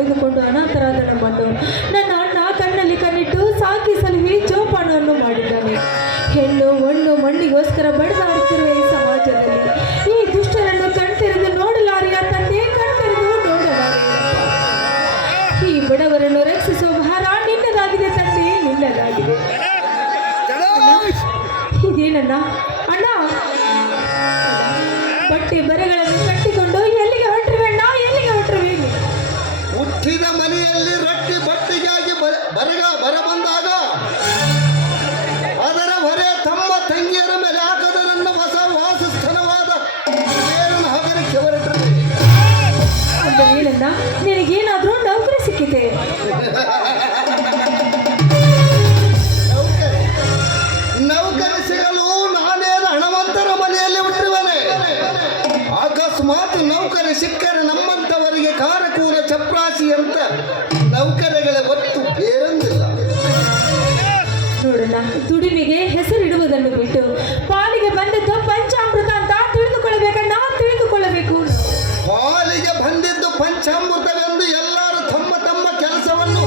ಕಳೆದುಕೊಂಡು ಅನಾಥರಾದ ನಮ್ಮನ್ನು ನನ್ನ ಅಣ್ಣ ಕಣ್ಣಲ್ಲಿ ಕಣ್ಣಿಟ್ಟು ಸಾಕಿ ಸಲಹಿ ಜೋಪಾನವನ್ನು ಮಾಡಿದ್ದಾನೆ. ಹೆಣ್ಣು ಮಣ್ಣು ಮಣ್ಣಿಗೋಸ್ಕರ ಬಡದಾಡುತ್ತಿರುವ ಈ ಸಮಾಜದಲ್ಲಿ ಈ ದುಷ್ಟರನ್ನು ಕಣ್ತೆರೆದು ನೋಡಲಾರೆಯ ತಂದೆ, ಕಣ್ತೆರೆದು ನೋಡಲಾರೆ. ಈ ಬಡವರನ್ನು ರಕ್ಷಿಸುವ ಭಾರ ನಿನ್ನದಾಗಿದೆ ತಂದೆ, ನಿನ್ನದಾಗಿದೆ. ಇದೇನಣ್ಣ ಅಣ್ಣ, ಬಟ್ಟೆ ಬರೆಗಳನ್ನು ಕಟ್ಟಿಕೊಂಡು ಎಲ್ಲಿಗೆ ಹೊರಟ್ರಿವೆ ಅಣ್ಣ, ಎಲ್ಲಿಗೆ ಹೊರಟ್ರಿವೆ? ಹುಟ್ಟಿದ ಮನೆಯಲ್ಲಿ ರೊಟ್ಟಿ ಬಟ್ಟೆಗಾಗಿ ಬರ ಬಂದಾಗ ಅದರ ಹೊರೆ ತಮ್ಮ ತಂಗಿಯರ ಮೇಲೆ ಹಾಕದ ನನ್ನ ಹೊಸ ವಾಸಸ್ಥಾನವಾದ ಹಗರಕ್ಕೆ ಹೊರಟ್ರೆ ಅಂತ ಹೇಳಣ್ಣ, ನಿನಗೇನಾದ್ರೂ ನೌಕರಿ ಸಿಕ್ಕಿದೆ? ನೌಕರಿ ಸಿಗಲು ನಾನೇನು ಹಣವಂತರ ಮನೆಯಲ್ಲಿ ಹುಟ್ಟಿರುವನೆ. ಅಕಸ್ಮಾತ್ ನೌಕರಿ ಸಿಕ್ಕರೆ ನಮ್ಮಂತವರಿಗೆ ಕಾರಕೂಲ ಚಪ್ರಾಸಿ ಅಂತ ನೌಕರಿಗಳ ಒತ್ತು ಬೇರೊಂದಿಲ್ಲ. ನೋಡಣ್ಣ, ದುಡಿಮೆಗೆ ಹೆಸರಿಡುವುದನ್ನು ಬಿಟ್ಟು ಪಾಲಿಗೆ ಬಂದದ್ದು ಪಂಚಾಮೃತ ಅಂತ ತಿಳಿದುಕೊಳ್ಳಬೇಕಣ್ಣ, ತಿಳಿದುಕೊಳ್ಳಬೇಕು. ಪಾಲಿಗೆ ಬಂದಿದ್ದು ಪಂಚಾಮೃತವೆಂದು ಎಲ್ಲರೂ ತಮ್ಮ ತಮ್ಮ ಕೆಲಸವನ್ನು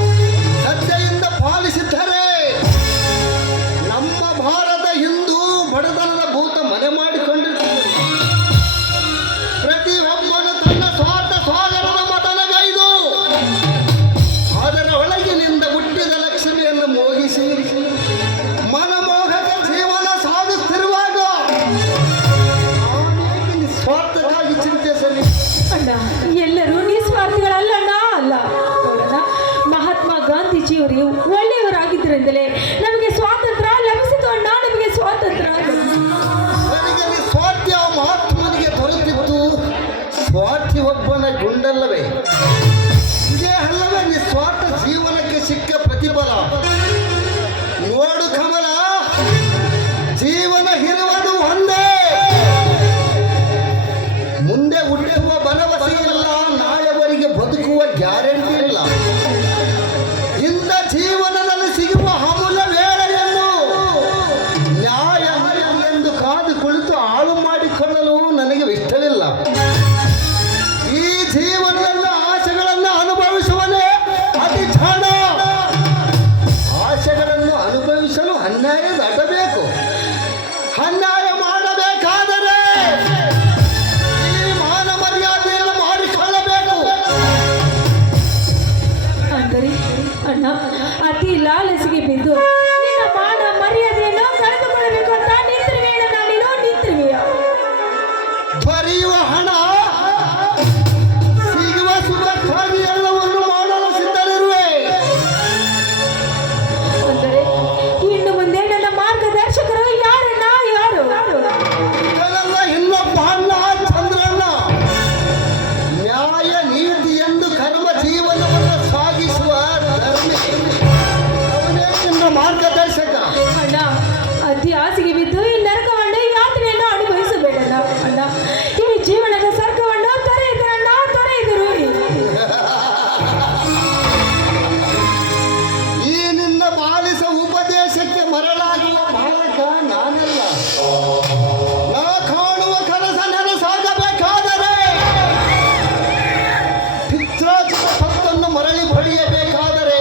ಶ್ರದ್ಧೆಯಿಂದ ಪಾಲಿಸಿದ್ದಾರೆ. ನಮ್ಮ ಭಾರತ ಹಿಂದೂ ಬಡತನದ ಭೂತ ಮನೆ ಮಾಡಿಕೊಂಡಿರುತ್ತದೆ. ಪ್ರತಿಯೊಬ್ಬನು ತನ್ನ ಸ್ವಾರ್ಥ ಸ್ವಾಗರದ ಮತನಗೈದು ಅದರ ಒಳಗಿನಿಂದ ಹುಟ್ಟಿದ ಲಕ್ಷ್ಮಿಯನ್ನು ಮೋಗಿಸಿ ಮನಮೋಹಕ ಜೀವನ ಸಾಗಿಸುತ್ತಿರುವಾಗ ನಿಸ್ವಾರ್ಥಕ್ಕಾಗಿ ಚಿಂತಿಸಲಿ. ಅಣ್ಣ, ಎಲ್ಲರೂ ನಿಸ್ವಾರ್ಥಿಗಳಲ್ಲಣ್ಣ, ಅಲ್ಲ. ನೋಡೋಣ, ಮಹಾತ್ಮ ಗಾಂಧೀಜಿಯವರು ಒಳ್ಳೆಯವರಾಗಿದ್ದರಿಂದಲೇ ನಮಗೆ ಸ್ವಾತಂತ್ರ್ಯ ಲಭಿಸಿತು ಅಣ್ಣ, ನಮಗೆ ಸ್ವಾತಂತ್ರ್ಯ ನನಗೆ ನಿಸ್ವಾರ್ಥ್ಯ ಮಹಾತ್ಮನಿಗೆ ದೊರೆತಿತ್ತು. ಸ್ವಾರ್ಥಿ ಒಬ್ಬನ ಗುಂಡಲ್ಲವೇ? ಇದೇ ಅಲ್ಲವೇ ನಿಸ್ವಾರ್ಥ ಜೀವನಕ್ಕೆ ಸಿಕ್ಕ ಪ್ರತಿಫಲ. ನೋಡು ಕಮಲ, ಜೀವನ ಇರುವುದು ಒಂದೇ. ಮುಂದೆ ಹುಟ್ಟುವ ಭರವಸೆ ಇಲ್ಲ, ನಾಳೆವರೆಗೆ ಬದುಕುವ ಗ್ಯಾರಂಟಿ ಇಲ್ಲ. ಇಂಥ ಜೀವನದಲ್ಲಿ ಸಿಗುವ ಅಮೂಲ್ಯ ವೇಳೆಯನ್ನು ನ್ಯಾಯ ಎಂದು ಕಾದು ಕುಳಿತು ಹಾಳು ಮಾಡಿಕೊಳ್ಳಲು ನನಗೆ ಇಷ್ಟವಿಲ್ಲ. ಈ ಜೀವನದಲ್ಲಿ ಆಸೆಗಳನ್ನು ಅನುಭವಿಸುವನೇ ಅತಿ ಜಾಣ. ಆಸೆಗಳನ್ನು ಅನುಭವಿಸಲು ಅನ್ಯಾಯ ದಾಟಬೇಕು. ಅನ್ಯಾಯ ಮಾಡಬೇಕಾದರೆ ಈ ಮಾನ ಮರ್ಯಾದೆಯನ್ನು ಮಾಡಿಕೊಳ್ಳಬೇಕು. ಅಂದರೆ ಅಣ್ಣ, ಅತಿ ಲಾಲಸಿಗೆ ಬಿದ್ದು ನಿನ್ನ ಮಾನ ಮರ್ಯಾದೆಯನ್ನು ಕಳೆದುಕೊಳ್ಳಬೇಕು ಅಂತ ನಿಂತಿರುವೆಯಣ್ಣ, ನಾನೇನೋ ನಿಂತಿರುವೆಯ? ಬರೆಯುವ ಹಣ ಸಿಗುವ ಸುಖಕ್ಕಾಗಿ ಎಲ್ಲವನ್ನು ಮಾಡಲು ಸಿದ್ಧರಿರುವೆ. ಅಂದರೆ ಇನ್ನು ಮುಂದೆ ನನ್ನ ಮಾರ್ಗದರ್ಶಕರು ಯಾರಣ್ಣ, ಯಾರು? ಇದನ್ನೆಲ್ಲ ಇನ್ನೊಬ್ಬ ಅಣ್ಣ ಚಂದ್ರಣ್ಣ. ನ್ಯಾಯ ನೀತಿ ಎಂದು ಕರ್ಮ ಜೀವನವನ್ನು ಸಾಗಿಸುವ ಧರ್ಮಿ ಅವನೇ ನಿನ್ನ ಮಾರ್ಗದರ್ಶಕ. ಅಣ್ಣ, ಅತಿ ಆಸೆಗೆ ಬಿದ್ದು ಈ ನರಕವನ್ನು ಯಾತ್ರೆಯನ್ನು ಅನುಭವಿಸಬೇಡಣ್ಣ. ಅಣ್ಣ, ಈ ಜೀವನದ ಸರ್ಗವನ್ನು ತೊರೆಯಿದರಣ್ಣ, ತೊರೆಯಿದರು. ಈ ನಿನ್ನ ಬಾಲಿಸ ಉಪದೇಶಕ್ಕೆ ಮರಳಾಗುವ ಬಾಲಕ ನಾನಲ್ಲ. ನಾ ಕಾಣುವ ಕನಸ ನನಸಾಗಬೇಕಾದರೆ ಪಿತ್ರಾರ್ಜಿತ ಸತ್ತನ್ನು ಮರಳಿ ಪಡೆಯಬೇಕಾದರೆ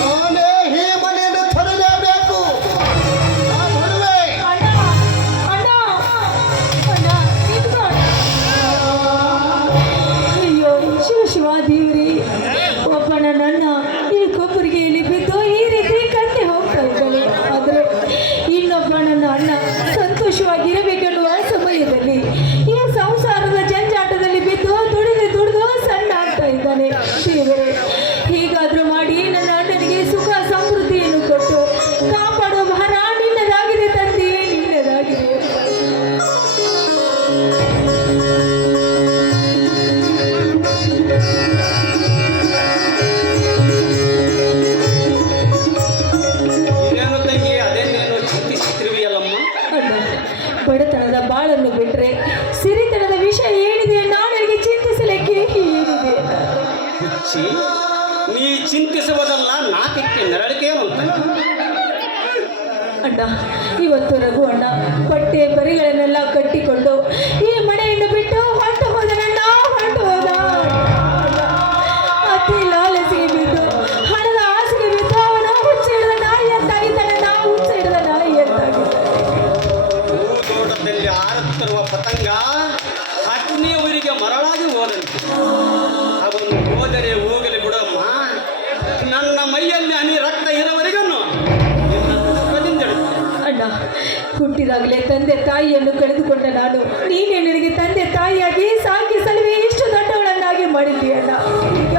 ನಾನೇ ಈ ಮನೆಯನ್ನು ತೊರೆಯಬೇಕು. ನಾ ಬರುವೆ. ಅಣ್ಣ, ಅಣ್ಣ, ಅಣ್ಣ, ನಿಂತ್ಕೊ. ಅಯ್ಯೋ ಶಿವ ಶಿವ ದೇವರೇ, ಒಬ್ಬ ನನ್ನ ಈ ಕೊಬ್ಬರಿಗೆಯಲ್ಲಿ ಬಿದ್ದು ಈ ರೀತಿ ಕತ್ತೆ ಹೋಗ್ತಾ ಇದ್ದಾನೆ. ಆದರೆ ಇನ್ನೊಬ್ಬ ನನ್ನ ಅಣ್ಣ ಸಂತೋಷವಾಗಿರಬೇಕೆನ್ನುವ ಸಮಯದಲ್ಲಿ ಈ ಸಂಸಾರದ ಜಂಜಾಟದಲ್ಲಿ ಬಿದ್ದು ದುಡಿದು ಸಣ್ಣ ಆಗ್ತಾ ಇದ್ದಾನೆ. ದೇವರೇ, ಹೀಗಾದ್ರೂ ಮಾಡಿ ನನ್ನ ಅಣ್ಣನಿಗೆ ಸುಖ ಸಮೃದ್ಧಿಯನ್ನು ಕೊಟ್ಟು ಕಾಪಾಡುವ ಭಾರ ನಿನ್ನದಾಗಿದೆ ತಂದೆ, ನಿನ್ನದಾಗಿದೆ. ಇದೇನು ತಂಗಿ, ಅದೇನೇನು ಚಿಂತಿಸುತ್ತಿರುವೆಯಲ್ಲಮ್ಮ? ಅಣ್ಣ, ಬಡತನದ ಬಾಳನ್ನು ಬಿಟ್ರೆ ಸಿರಿತನದ ವಿಷಯ ಏನಿದೆ ಅಣ್ಣ, ನನಗೆ ಚಿಂತಿಸಲಿಕ್ಕೆ ಏನಿದೆ? ಹುಚ್ಚಿ, ನೀ ಚಿಂತಿಸುವುದಲ್ಲ, ನಾಕಕ್ಕೆ ನೆರಳಿಕೆಯೇನು ತಂಗಿ? ಅಣ್ಣ, ಇವತ್ತು ರಘು ಅಣ್ಣ ಬಟ್ಟೆ ಬರಿಗಳನ್ನೆಲ್ಲ ಕಟ್ಟಿಕೊಂಡು ಈ ಮನೆಯನ್ನು ಬಿಟ್ಟು ಹೊರಟು ಹೋದನಣ್ಣ, ಹೊರಟು ಹೋದ. ಹುಟ್ಟಿದಾಗಲೇ ತಂದೆ ತಾಯಿಯನ್ನು ಕಳೆದುಕೊಂಡ ನಾನು, ನೀನೇ ನನಗೆ ತಂದೆ ತಾಯಿಯಾಗಿ ಸಾಕಿ ಸಲುವೆ ಇಷ್ಟು ದೊಡ್ಡವಳನ್ನಾಗಿ ಮಾಡಿದ್ದೀಯಣ್ಣ. ಈಗ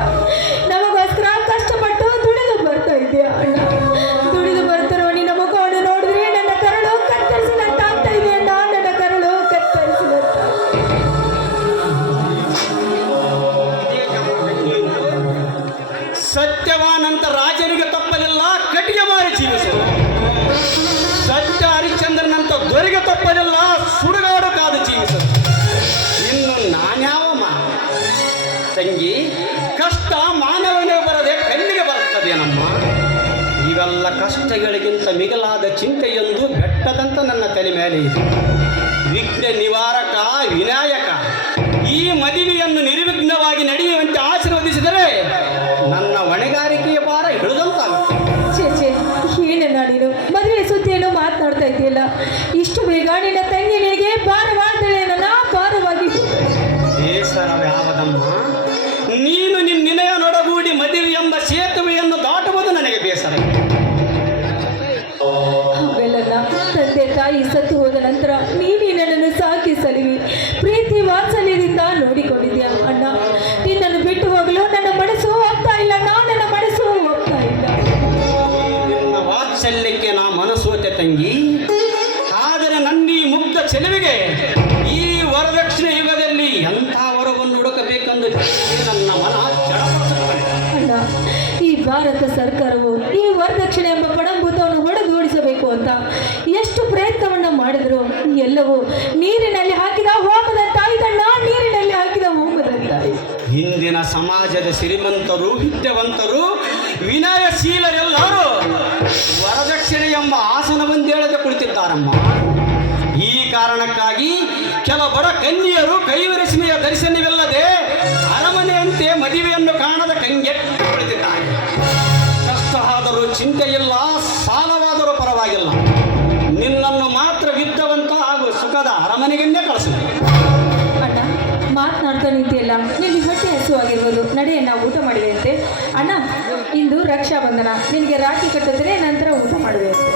ನಮಗೋಸ್ಕರ ಕಷ್ಟಪಟ್ಟು ದುಡಿದು ಬರ್ತಾ ಇದೆಯಾ ಅಣ್ಣ. ದುಡಿದು ಬರ್ತಿರೋ ನಿನ್ನ ಮುಖವನ್ನು ನೋಡಿದ್ರೆ ನನ್ನ ಕರಳು ಕತ್ತರಿಸಿದಂತಾಗ್ತಾ ಇದೆ ಅಣ್ಣ. ನನ್ನ ಕರಳು ಕತ್ತರಿಸಿದಂತ. ಸತ್ಯವಾನಂತ ರಾಜನಿಗೆ ತಪ್ಪಲಿಲ್ಲ, ಕಟ್ಟಿಗೆ ಮಾರಿ ಜೀವಿಸು. ಸತ್ಯ ಹರಿಶ್ಚಂದ್ರನಂತ ದೊರೆಗೆ ತಪ್ಪಲಿಲ್ಲ, ಸುಡುಗಾಡು ಕಾದು ಜೀವಿಸು. ಇನ್ನು ನಾನ್ಯಾವ ತಂಗಿ, ಕಷ್ಟ ಮಾನವನಿಗೆ ಬರದೆ ಕಣ್ಣಿಗೆ ಬರುತ್ತದೇನಮ್ಮ. ಇವೆಲ್ಲ ಕಷ್ಟಗಳಿಗಿಂತ ಮಿಗಿಲಾದ ಚಿಂತೆಯೊಂದು ಬೆಟ್ಟದಂತ ನನ್ನ ತಲೆ ಮೇಲೆ ಇದೆ. ವಿಘ್ನ ನಿವಾರಕ ವಿನಾಯಕ ಈ ಮದುವೆಯನ್ನು ನಿರ್ವಿಘ್ನವಾಗಿ ನಡೆಯುವಂತೆ ಆಶೀರ್ವದಿಸಿದರೆ ನನ್ನ ಹೊಣೆಗಾರಿಕೆಯ ಭಾರ ಹಿಡಿದಂತಾಗುತ್ತೆ. ಚೇಚೆ, ಏನನ್ನ ನೀನು ಮದುವೆ ಸುದ್ದಿಯನ್ನು ಮಾತನಾಡ್ತಾ ಇದೆಯಲ್ಲ. ಇಷ್ಟು ಬೇಗ ನಿನ್ನ ತಂಗಿ ನಿನಗೆ ಭಾರವಾದಳೆ, ನನ್ನ ಭಾರವಾಗಿ ಬೇಸರವ್ಯಾವದಮ್ಮ. ನೀನು ನಿನ್ನಯ ನೊಡಗೂಡಿ ಮದುವೆ ಎಂಬ ಸೇತುವೆಯನ್ನು ದಾಟುವುದು ನನಗೆ ಬೇಸರ. ಹಾಗೆಲ್ಲ ತಂದೆ ತಾಯಿ ಸತ್ತು ಹೋದ ನಂತರ ನೀನೇ ನನ್ನನ್ನು ಸಾಕಿ ಸಲಿವಿ ಪ್ರೀತಿ ವಾತ್ಸಲ್ಯದಿಂದ ನೋಡಿಕೊಂಡಿದ್ಯಾ ಅಣ್ಣ. ನಿನ್ನನ್ನು ಬಿಟ್ಟು ಹೋಗಲು ನನ್ನ ಮನಸ್ಸು ಹೋಗ್ತಾ ಇಲ್ಲ. ನನ್ನ ಮನಸ್ಸು ಹೋಗ್ತಾ ಇಲ್ಲ. ನಿನ್ನ ವಾತ್ಸಲ್ಯಕ್ಕೆ ನಾ ಮನಸ್ಸೋತೆ ತಂಗಿ. ಆದರೆ ನನ್ನ ಈ ಮುಗ್ಧ ಚೆಲುವಿಗೆ ಈ ವರದಕ್ಷಿಣೆ ಯುಗದಲ್ಲಿ ಎಂಥ ವರವನ್ನು ಹುಡುಕಬೇಕೆಂದು ನನ್ನ ಮನ ಚಡಪಡಿಸುತ್ತದೆ. ಅಣ್ಣ, ಈ ಭಾರತ ಸರ್ಕಾರವು ಈ ವರದಕ್ಷಿಣೆ ಎಂಬ ಪಡಂಭೂತವನ್ನು ಹೊಡೆದೋಡಿಸಬೇಕು ಅಂತ ಎಷ್ಟು ಪ್ರಯತ್ನವನ್ನ ಮಾಡಿದ್ರು ಎಲ್ಲವೂ ನೀರಿನಲ್ಲಿ ಹಾಕಿದ ಹೋಮದಂತಾಯ್ತಣ್ಣ. ನೀರಿನಲ್ಲಿ ಹಾಕಿದ ಹೋಮದಂತಾಯ್ತು. ಹಿಂದಿನ ಸಮಾಜದ ಶ್ರೀಮಂತರು, ವಿದ್ಯಾವಂತರು, ವಿನಯಶೀಲರೆಲ್ಲರೂ ವರದಕ್ಷಿಣೆ ಎಂಬ ಆಸನವೊಂದೇಳದೆ ಕುಳಿತಿದ್ದಾರಮ್ಮ. ಈ ಕಾರಣಕ್ಕಾಗಿ ಕೆಲ ಬಡ ಕನ್ಯರು ಕೈವರಸಮೆಯ ದರ್ಶನವಿಲ್ಲದೆ ಅರಮನೆಯಂತೆ ಮದುವೆಯನ್ನು ಕಾಣದ ಕಂಗೆಟ್ಟು ಕುಳಿತಿದ್ದಾರೆ. ಕಷ್ಟ ಆದರೂ ಚಿಂತೆಯಿಲ್ಲ, ಸಾಲವಾದರೂ ಪರವಾಗಿಲ್ಲ, ನಿನ್ನನ್ನು ಮಾತ್ರ ವಿದ್ಯಾವಂತ ಹಾಗೂ ಸುಖದ ಅರಮನೆಗನ್ನೇ ಕಳಿಸಬೇಕು. ಅಣ್ಣ, ಮಾತನಾಡ್ತಾ ನಿಂತಿಯಲ್ಲ, ನಿನಗೆ ಹೊಟ್ಟೆ ಹಸುವಾಗಿರ್ಬೋದು. ನಡೆಯ, ನಾವು ಊಟ ಮಾಡಿದೆ ಅಂತೆ. ಅಣ್ಣ, ಇಂದು ರಕ್ಷಾಬಂಧನ, ನಿನಗೆ ರಾಖಿ ಕಟ್ಟಿದ್ರೆ ನಂತರ ಊಟ ಮಾಡುವೆ ಅಂತೆ.